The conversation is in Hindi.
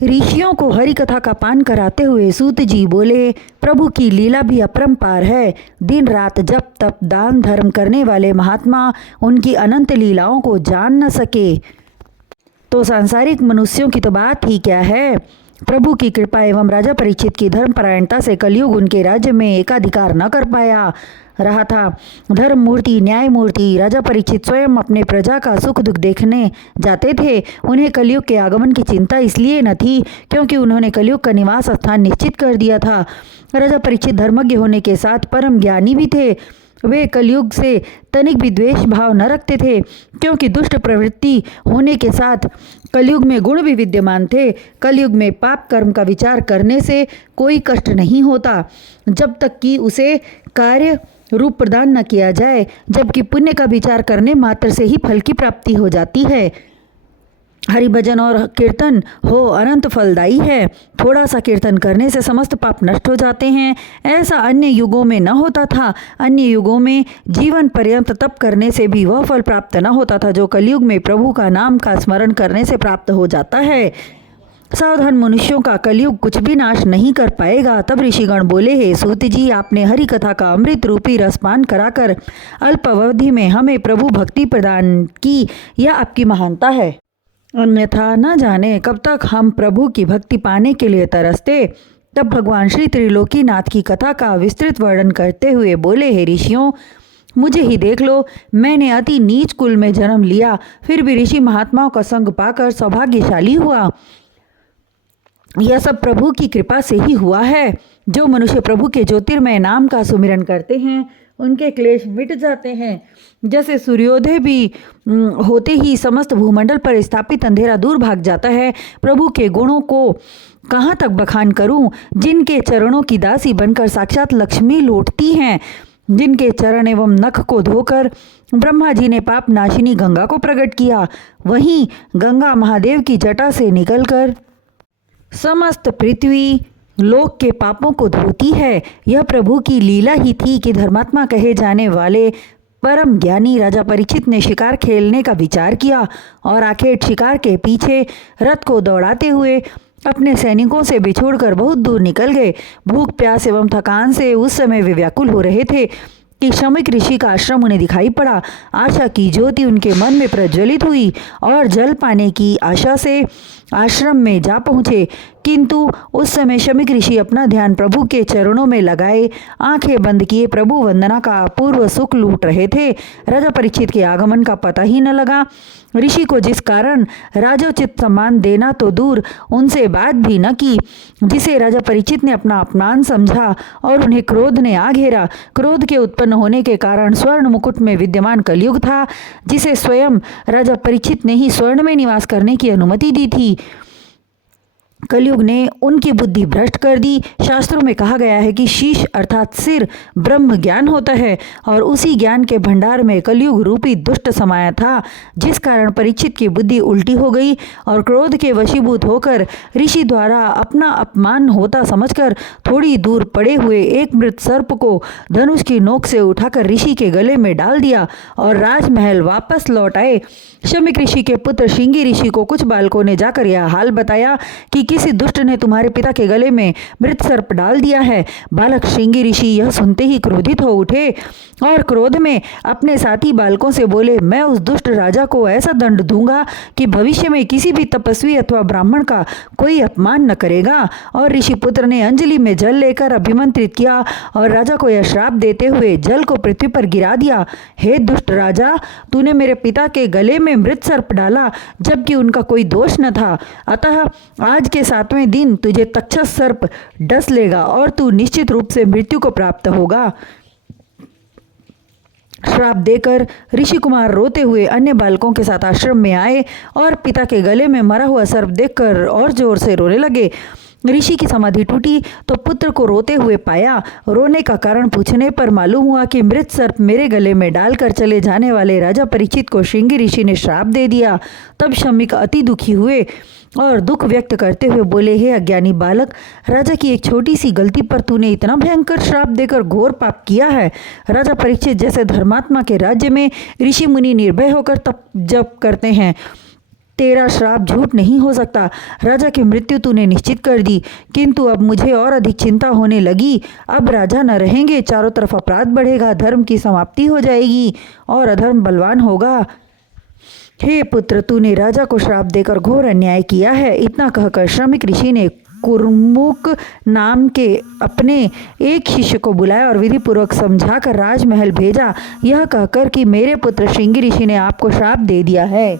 ऋषियों को हरि कथा का पान कराते हुए सूत जी बोले, प्रभु की लीला भी अपरंपार है। दिन रात जप तप दान धर्म करने वाले महात्मा उनकी अनंत लीलाओं को जान न सके तो सांसारिक मनुष्यों की तो बात ही क्या है। प्रभु की कृपा एवं राजा परीक्षित की धर्मपरायणता से कलयुग उनके राज्य में एकाधिकार न कर पाया रहा था। धर्म मूर्ति न्याय मूर्ति राजा परीक्षित स्वयं अपने प्रजा का सुख दुख देखने जाते थे। उन्हें कलयुग के आगमन की चिंता इसलिए न थी क्योंकि उन्होंने कलयुग का निवास स्थान निश्चित कर दिया था। राजा परीक्षित धर्मज्ञ होने के साथ परम ज्ञानी भी थे। वे कलयुग से तनिक भी द्वेष भाव न रखते थे क्योंकि दुष्ट प्रवृत्ति होने के साथ कलयुग में गुण भी विद्यमान थे। कलयुग में पाप कर्म का विचार करने से कोई कष्ट नहीं होता जब तक कि उसे कार्य रूप प्रदान न किया जाए, जबकि पुण्य का विचार करने मात्र से ही फल की प्राप्ति हो जाती है। हरि भजन और कीर्तन हो अनंत फलदायी है। थोड़ा सा कीर्तन करने से समस्त पाप नष्ट हो जाते हैं। ऐसा अन्य युगों में न होता था। अन्य युगों में जीवन पर्यंत तप करने से भी वह फल प्राप्त न होता था जो कलयुग में प्रभु का नाम का स्मरण करने से प्राप्त हो जाता है। सावधान मनुष्यों का कलयुग कुछ भी नाश नहीं कर पाएगा। तब ऋषिगण बोले, हे सूत जी, आपने हरि कथा का अमृत रूपी रसपान कराकर अल्प अवधि में हमें प्रभु भक्ति प्रदान की, यह आपकी महानता है। अन्यथा न जाने कब तक हम प्रभु की भक्ति पाने के लिए तरसते। तब भगवान श्री त्रिलोकीनाथ की कथा का विस्तृत वर्णन करते हुए बोले, हे ऋषियों, मुझे ही देख लो। मैंने अति नीच कुल में जन्म लिया, फिर भी ऋषि महात्माओं का संग पाकर सौभाग्यशाली हुआ। यह सब प्रभु की कृपा से ही हुआ है। जो मनुष्य प्रभु के ज्योतिर्मय नाम का सुमिरन करते हैं उनके क्लेश मिट जाते हैं। जैसे सूर्योदय भी होते ही समस्त भूमंडल पर स्थापित अंधेरा दूर भाग जाता है। प्रभु के गुणों को कहाँ तक बखान करूं, जिनके चरणों की दासी बनकर साक्षात लक्ष्मी लौटती हैं, जिनके चरण एवं नख को धोकर ब्रह्मा जी ने पाप नाशिनी गंगा को प्रकट किया, वहीं गंगा महादेव की जटा से निकलकर समस्त पृथ्वी लोक के पापों को धोती है। यह प्रभु की लीला ही थी कि धर्मात्मा कहे जाने वाले परम ज्ञानी राजा परीक्षित ने शिकार खेलने का विचार किया और आखिर शिकार के पीछे रथ को दौड़ाते हुए अपने सैनिकों से बिछोड़कर बहुत दूर निकल गए। भूख प्यास एवं थकान से उस समय वे व्याकुल हो रहे थे कि शमिक ऋषि का आश्रम उन्हें दिखाई पड़ा। आशा की ज्योति उनके मन में प्रज्वलित हुई और जल पाने की आशा से आश्रम में जा पहुँचे, किंतु उस समय शमिक ऋषि अपना ध्यान प्रभु के चरणों में लगाए आंखें बंद किए प्रभु वंदना का अपूर्व सुख लूट रहे थे। राजा परीक्षित के आगमन का पता ही न लगा। ऋषि को जिस कारण राजोचित सम्मान देना तो दूर, उनसे बात भी न की, जिसे राजा परीक्षित ने अपना अपमान समझा और उन्हें क्रोध ने आ घेरा। क्रोध के उत्पन्न होने के कारण स्वर्ण मुकुट में विद्यमान कलयुग था, जिसे स्वयं राजा परीक्षित ने ही स्वर्ण में निवास करने की अनुमति दी थी। कलयुग ने उनकी बुद्धि भ्रष्ट कर दी। शास्त्रों में कहा गया है कि शीश अर्थात सिर ब्रह्म ज्ञान होता है और उसी ज्ञान के भंडार में कलयुग रूपी दुष्ट समाया था, जिस कारण परीक्षित की बुद्धि उल्टी हो गई और क्रोध के वशीभूत होकर ऋषि द्वारा अपना अपमान होता समझकर थोड़ी दूर पड़े हुए एक मृत सर्प को धनुष की नोक से उठाकर ऋषि के गले में डाल दिया और राजमहल वापस लौट आए। शमिक ऋषि के पुत्र श्रृंगी ऋषि को कुछ बालकों ने जाकर यह हाल बताया कि किसी दुष्ट ने तुम्हारे पिता के गले में मृत सर्प डाल दिया है। बालक श्रृंगी ऋषि यह सुनते ही क्रोधित हो उठे और क्रोध में अपने साथी बालकों से बोले, मैं उस दुष्ट राजा को ऐसा दंड दूंगा कि भविष्य में किसी भी तपस्वी अथवा ब्राह्मण का कोई अपमान न करेगा। और ऋषि पुत्र ने अंजलि में जल लेकर अभिमंत्रित किया और राजा को यह श्राप देते हुए जल को पृथ्वी पर गिरा दिया, हे दुष्ट राजा, तूने मेरे पिता के गले में मृत सर्प डाला जबकि उनका कोई दोष न था। अतः आज के 7वें दिन तुझे तक्षस सर्प डस लेगा और तू निश्चित रूप से मृत्यु को प्राप्त होगा। श्राप देकर ऋषि कुमार रोते हुए अन्य बालकों के साथ आश्रम में आए और पिता के गले में मरा हुआ सर्प देखकर और जोर से रोने लगे। ऋषि की समाधि टूटी तो पुत्र को रोते हुए पाया। रोने का कारण पूछने पर मालूम हुआ कि मृत सर्प मेरे गले में डालकर चले जाने वाले राजा परीक्षित को श्रृंगी ऋषि ने श्राप दे दिया। तब शमिक अति दुखी हुए और दुख व्यक्त करते हुए बोले, हे अज्ञानी बालक, राजा की एक छोटी सी गलती पर तूने इतना भयंकर श्राप देकर घोर पाप किया है। राजा परीक्षित जैसे धर्मात्मा के राज्य में ऋषि मुनि निर्भय होकर तप जप करते हैं, तेरा श्राप झूठ नहीं हो सकता। राजा की मृत्यु तूने निश्चित कर दी, किंतु अब मुझे और अधिक चिंता होने लगी। अब राजा न रहेंगे, चारों तरफ अपराध बढ़ेगा, धर्म की समाप्ति हो जाएगी और अधर्म बलवान होगा। हे पुत्र, तूने राजा को श्राप देकर घोर अन्याय किया है। इतना कहकर श्रमिक ऋषि ने कुर्मुक नाम के अपने एक शिष्य को बुलाया और विधि पूर्वक समझाकर राजमहल भेजा, यह कहकर कि मेरे पुत्र श्रृंगी ऋषि ने आपको श्राप दे दिया है।